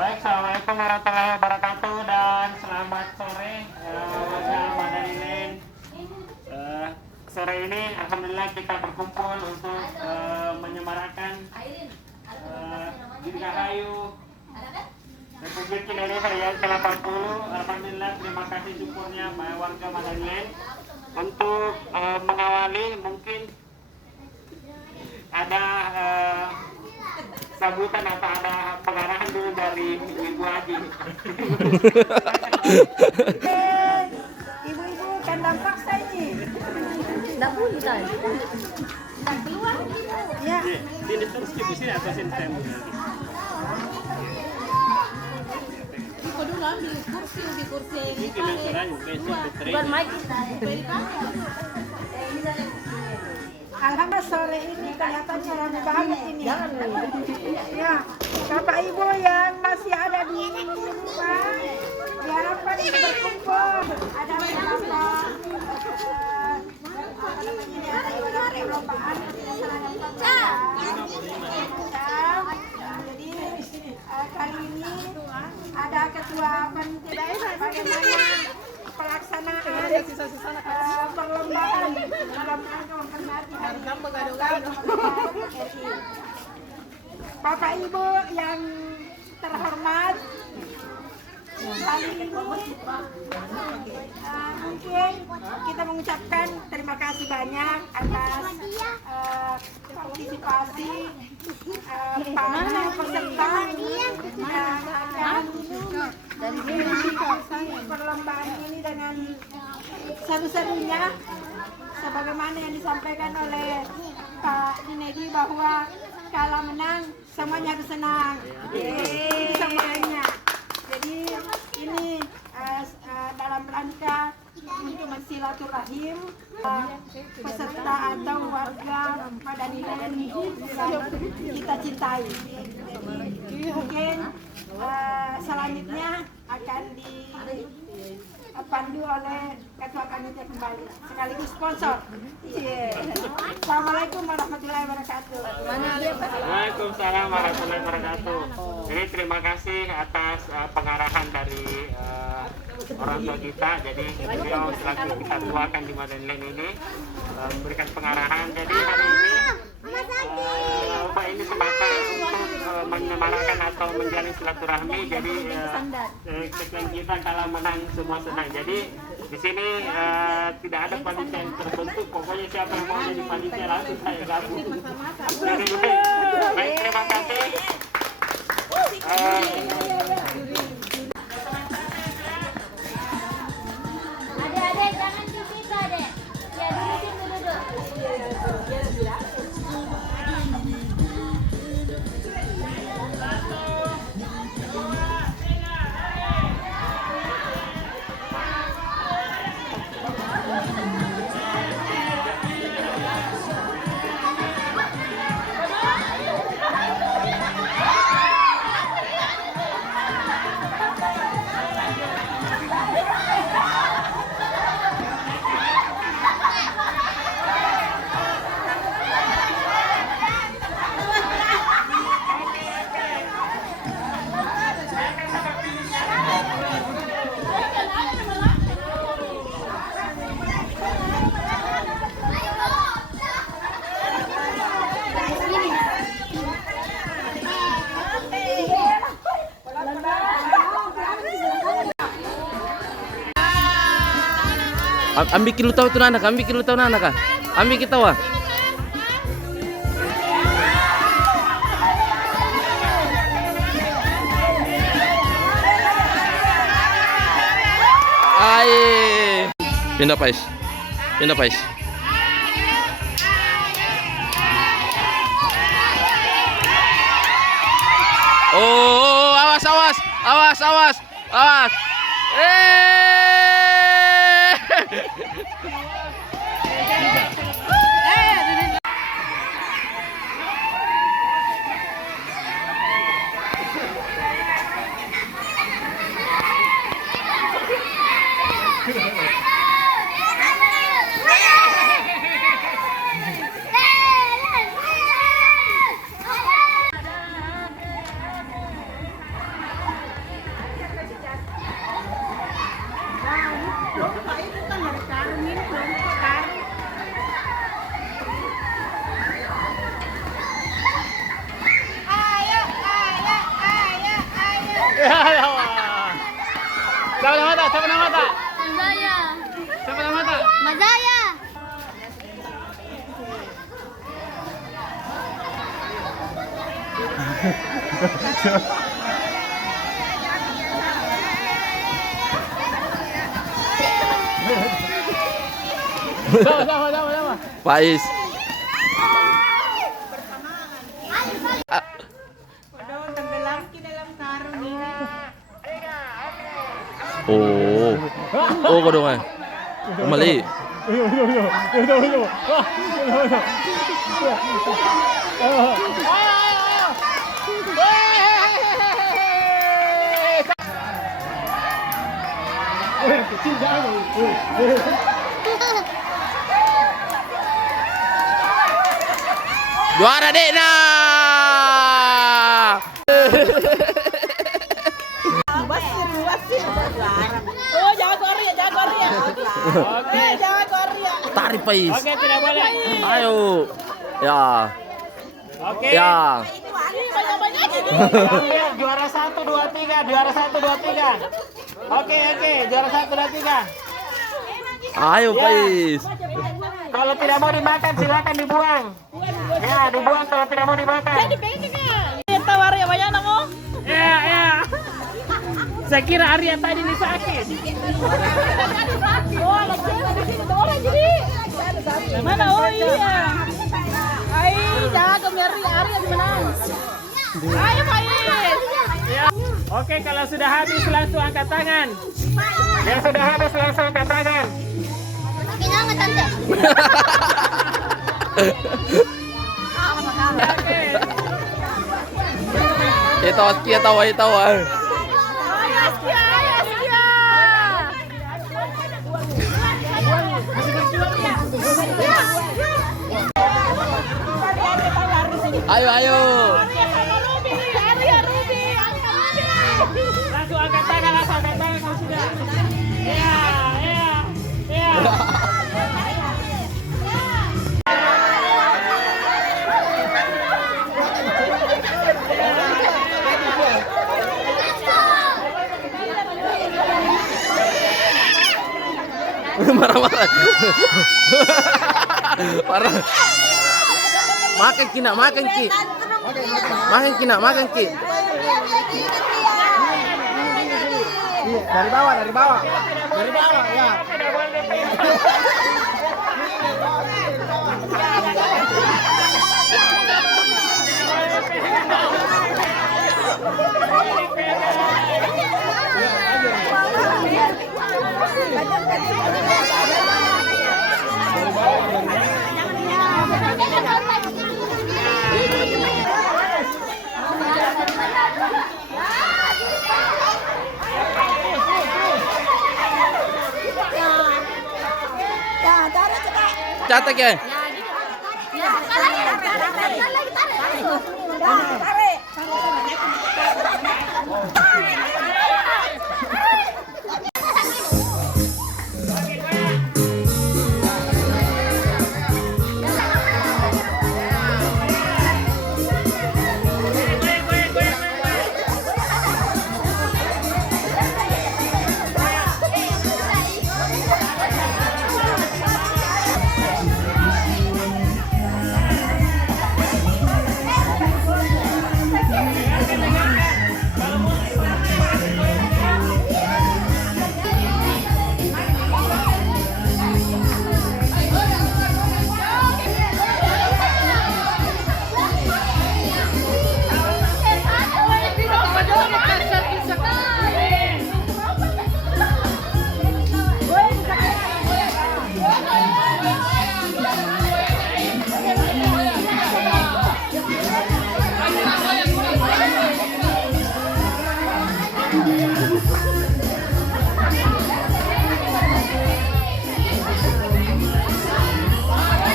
Baik, assalamualaikum warahmatullahi wabarakatuh dan selamat sore warga Mandailing. Sore ini alhamdulillah kita berkumpul untuk menyemarakan Dirgahayu Republik Indonesia yang ke-80. Alhamdulillah, terima kasih syukurnya warga Mandailing untuk mengawali. Mungkin ada sambutan atau ada pengarahan dulu dari Ibu Haji. Ibu-ibu kandang paksa ini. Tidak punten. Tak keluar. Ya. Ini distribusi atau sistem? Ibu dulu ambil kursi di kursi yang Ini kementerian bukan mic kita. Alhamdulillah sore ini kelihatannya ramai banget ini. Ya, Bapak Ibu yang masih ada di rumah, diharapkan ini berkumpul. Ada beberapa perlombaan. Jadi kali ini ada ketua panitia bagaimana pelaksanaan perlombaan menghormati hari RI. Bapak Ibu yang terhormat, kali ini mungkin kita mengucapkan terima kasih banyak atas partisipasi para peserta yang akan perlombaan ini dengan seru-serunya, sebagaimana yang disampaikan oleh Pak Junedi bahwa kalau menang semuanya harus senang. Semuanya. Jadi ini dalam rangka untuk mensilaturahim peserta atau warga Mandailing yang kita cintai. Mungkin selanjutnya akan dipandu oleh ketua panitia kembali sekaligus sponsor. Assalamualaikum warahmatullahi wabarakatuh. Waalaikumsalam warahmatullahi wabarakatuh. Jadi terima kasih atas pengarahan dari orang tua kita. Jadi beliau selaku kita tuakan di Mandailing ini memberikan pengarahan. Jadi hari ini Bapak ini sepakat untuk menyemarakan atau menjalin silaturahmi. Jadi sekian kita kalau menang semua senang. Jadi di sini tidak ada panitia yang terbentuk. Pokoknya siapa yang mau jadi panitia langsung saya gabung. Jadi baik, terima kasih. Adik-adik jangan dipisah, Dek. Ya, duduk. Ambil kilo tahu tu anak, ambil kilo tahu anak, ambil kita wah. Aye, pindah pais. Oh, awas. Siapa nama tak? Siapa nama tak? Mazaya. Siapa nama tak? Mazaya. Sama. Faiz. Oh. Oh, kau dong. Mali. Juara Dekna. Oh, jangan Korea, jangan Korea. Oke. Jangan Korea. Tarik Faiz. Oke, tidak boleh. Ayo. Ya. Oke. Ya. Banyak-banyak ini. Ambil juara 1 2 3, juara 1 2 3. Oke, juara 1 2 3. Ayo Faiz. Kalau tidak mau dimakan silakan dibuang. Ya, dibuang kalau tidak mau dimakan. Dipegang ya. Kita Arya banyak namo. Ya. Saya kira Arya tadi ini sakit. Oh, lagi di sini ada orang jadi. Mana? Oh iya. Ai, jaga Mary Arya di mana? Ayo Faiz. Ya. Oke, kalau sudah habis langsung angkat tangan. Ya, sudah habis langsung angkat tangan. Kinangan tante. Oke. Ito. Ayo. Langsung angkat tangan kalau sudah. Ya. Marah-marah. Parah. Makan Ki. Makan Ki. Dari bawah ya. Tidak boleh. Catat ya.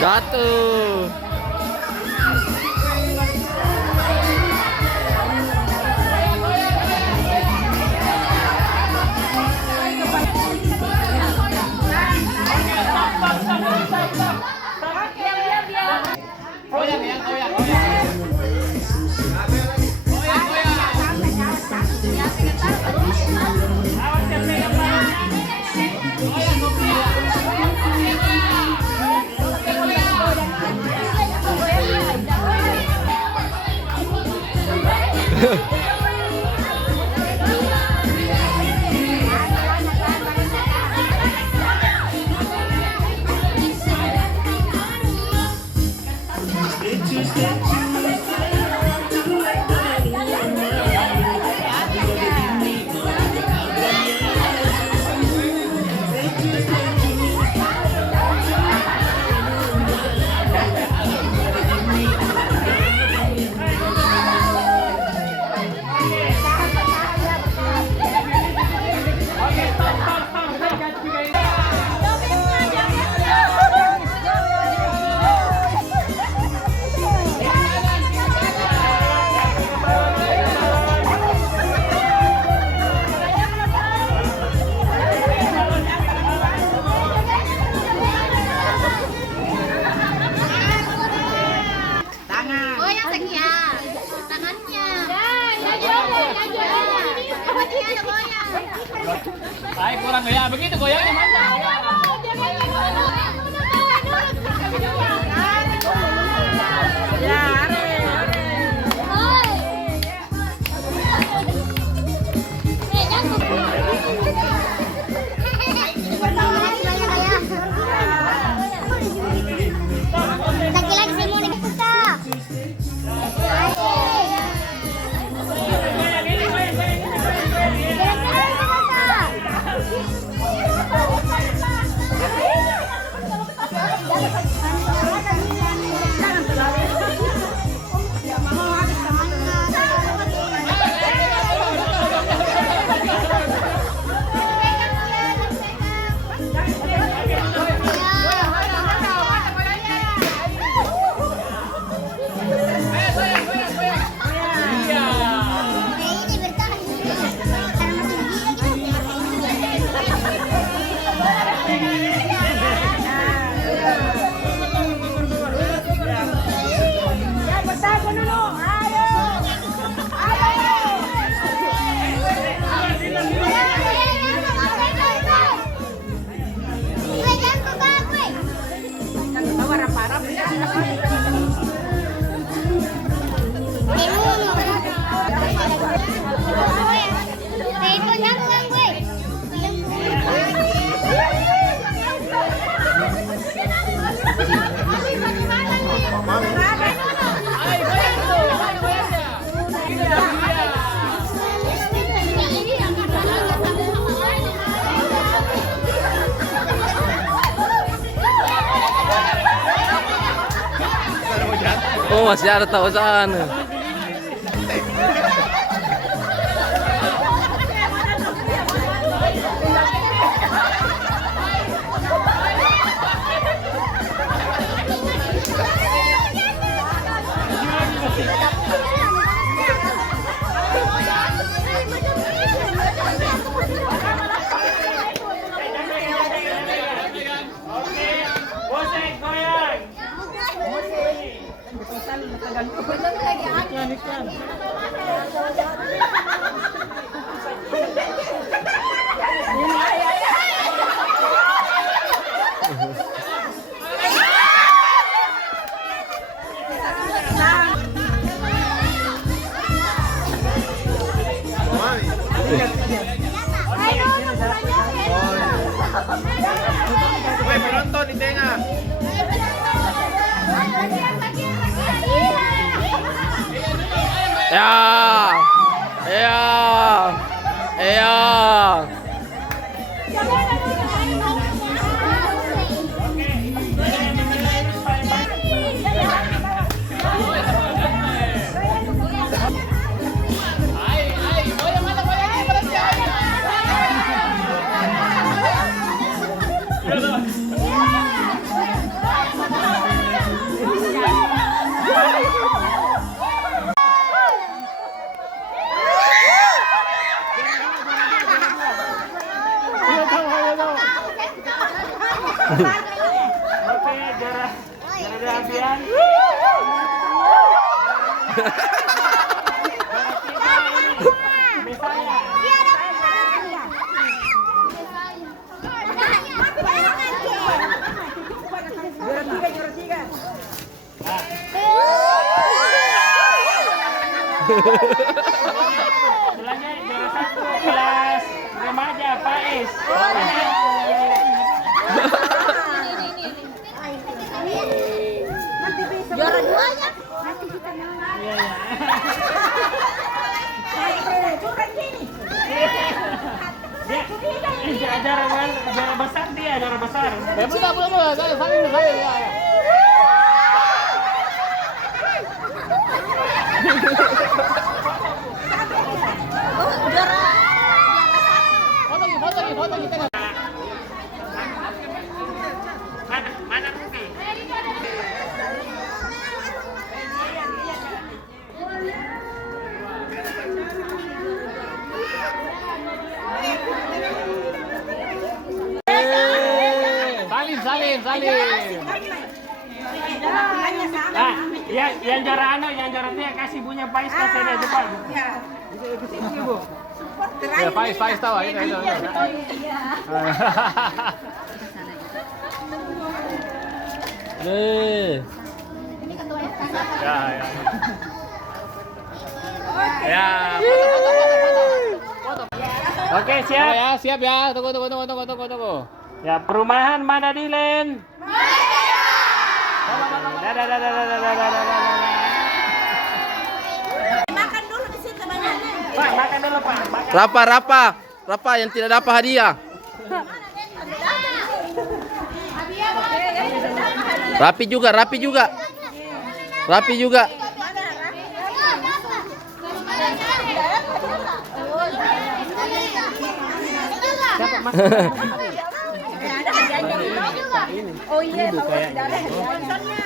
Jatuh. Goyang. Baik kurang ya, begitu goyangnya mantap. Ya, lagi-lagi saya mau dibuka. Oh, masih ada tahu sana. Penonton di tengah. Ya. Ya. Ya. Oke, jarak apian. Selanjutnya juara 1 kelas remaja Pais. Juara 2-nya. Dia juara besar dia, juara besar. Boleh, saya ya. Foto lagi. Mana Ruby? Salin. Yang juara yang juara dia kasih punya Pais kasih dia depan. Ya, Faiz tahu itu. Ya. Ya, foto. Oke, siap. Ya, siap ya. Tunggu. Ya, perumahan mana Dilen? Makan dulu di situ banyaknya. Pak, makan dulu, Pak. Makan. Rapa yang tidak dapat hadiah. Rapi juga. Oh iya, tidak ada hadiahnya.